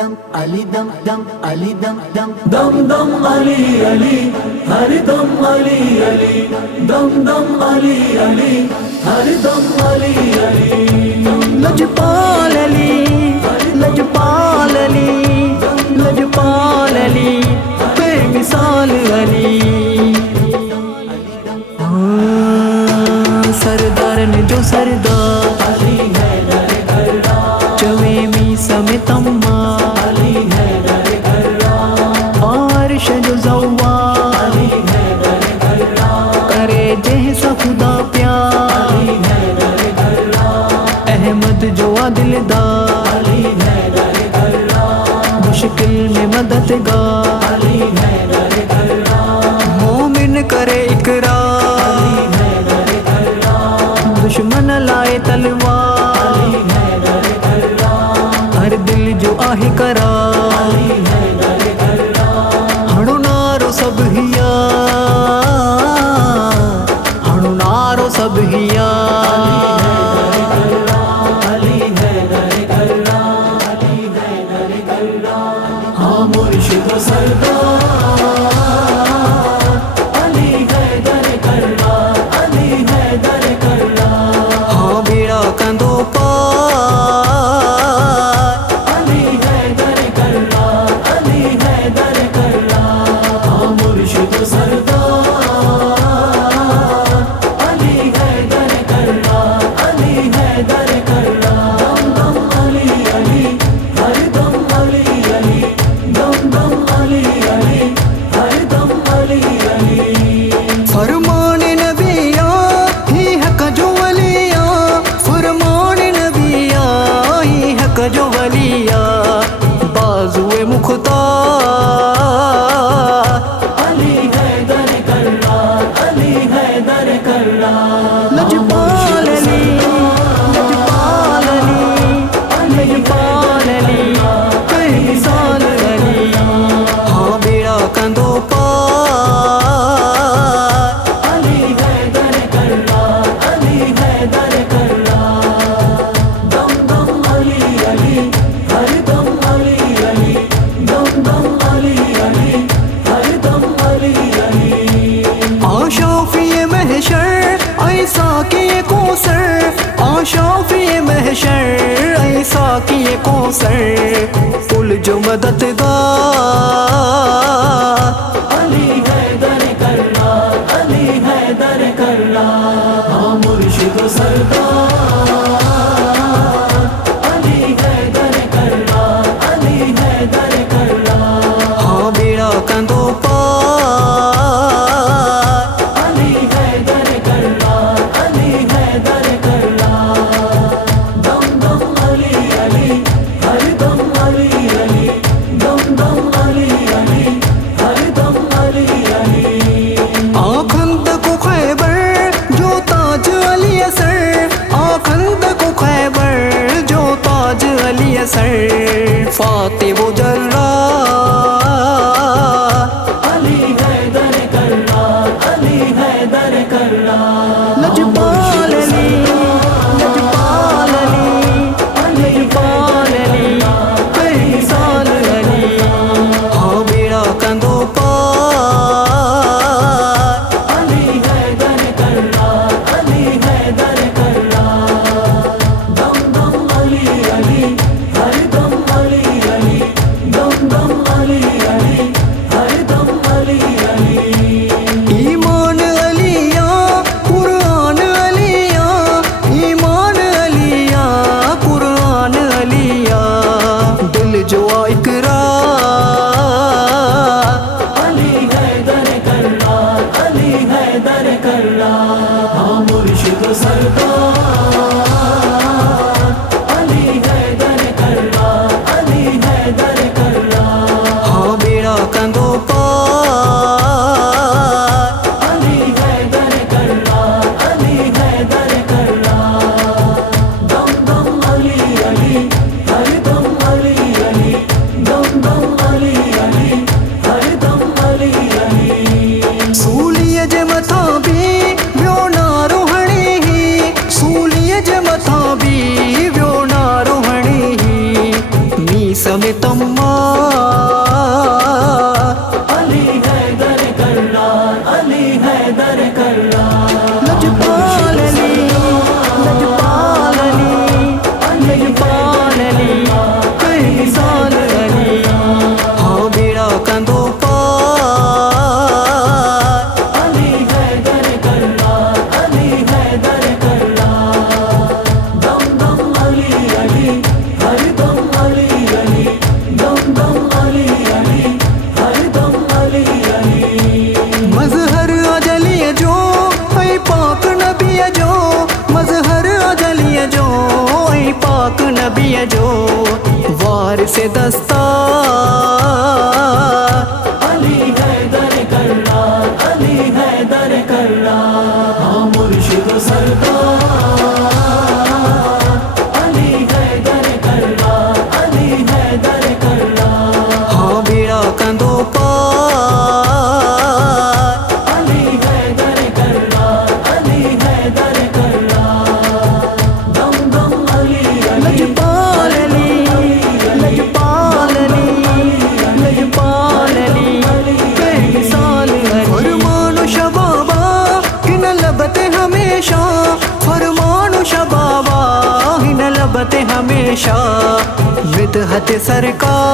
दम अली दम दम अली दम दम दम दम अली अली हर दम अली अली दम दम अली अली हर दम अली अली लजपाल अली लजपाल अली लजपाल अली बेमिसाल अली। सरदार ने जो सरदार अली है दर कर्रा चवे मी समेत अम्मा अली है दर कर्रा आर्श जो ज़व्वा अली है दर कर्रा करे जैसा खुदा प्यार अली है दर कर्रा अहमद जो दिलदार अली है दर कर्रा मुश्किल में मददगार अली है दर कर्रा मोमिन करे इकरार अली है दर कर्रा दुश्मन लाए तलवार अली है दर कर्रा हर दिल जो आहे करार अली है दर कर्रा हणु नारो सब हिया हणु नारो सब हिया हाँ मुर्शिद सरदार अली है दर कर्रा अली है दर कर्रा हाँ बेड़ा कंदो पार अली है दर कर्रा अली है दर कर्रा हाँ मुर्शिद सरदार अली है दर कर्रा अली है दर कर्रा दम दम अली अली हर दम अली अली दम दम अली अली हर दम अली अली फरमान नबिया ही हक जो वलिया फरमान नबिया ही हक जो वलिया बाजुए मुख्तार अली है दर कर्रा अली है दर कर्रा लजपाल अली लजपाल अली लजपाल अली बेमिसाल अली हाँ बेड़ा कंदो पार अली है दर कर्रा अली है दर कर्रा दम दम अली अली हर दम अली अली दम दम अली अली हर दम अली अली आशाफिए महशर ऐसा किए कौसर आशाफिए महशर ऐसा किए कौसर पुल जो मददगार अली है दर कर्रा अली है दर कर्रा हाँ मुर्शिद सरदार अली है दर कर्रा अली है दर कर्रा हाँ बेड़ा कंदो पार अली है दर कर्रा अली है दर कर्रा दम दम अली अली हर दम अली अली दम दम अली अली हर दम अली अली आखंद को खैबर जो ताज अली असर आखंद को खैबर जो ताज अली असर फाते वो जर्रा अली है दर कर्रा अली है दर कर्रा लजपाल अली लजपाल अली लजपाल अली बेमिसाल अली हाँ बेड़ा कंदो पार अली है दर कर्रा अली है दर कर्रा दम दम अली अली हर दम अली अली दम दम अली अली हर दम अली अली ईमान अलिया कुरान अलिया ईमान अलिया कुरान अलिया दिल जो इकरार अली है दर कर्रा अली है दर कर्रा हाँ मुर्शिद सरदार अली है दर कर्रा अली है दर कर्रा हाँ बेड़ा कंदो पार अली है दर कर्रा अली है दर कर्रा दम दम अली अली हर दम अली अली दम दम अली अली हर दम अली अली सूलिय जे मथा भी व्यो नारोहणी ही सूलिय जे मथा भी व्यो नारोहणी ही मी समेत अम्मा जलिए जो ऐ पाक नबी जो वार से दस्तार अली हैदर कर्रार, अली हैदर कर्रार, हाँ मुर्शिद सरदार अली हैदर कर्रार, अली हैदर कर्रार, हाँ बीड़ा कंदो पार अली हैदर कर्रार, अली हैदर कर्रार, दम दम अली अली लजपाल अली लजपाल अली लजपाल अली बेमिसाल अली फरमानो शबाबा हिन लबते हमेशा फरमानो शबाबा हिन लबते हमेशा विदहत सरकार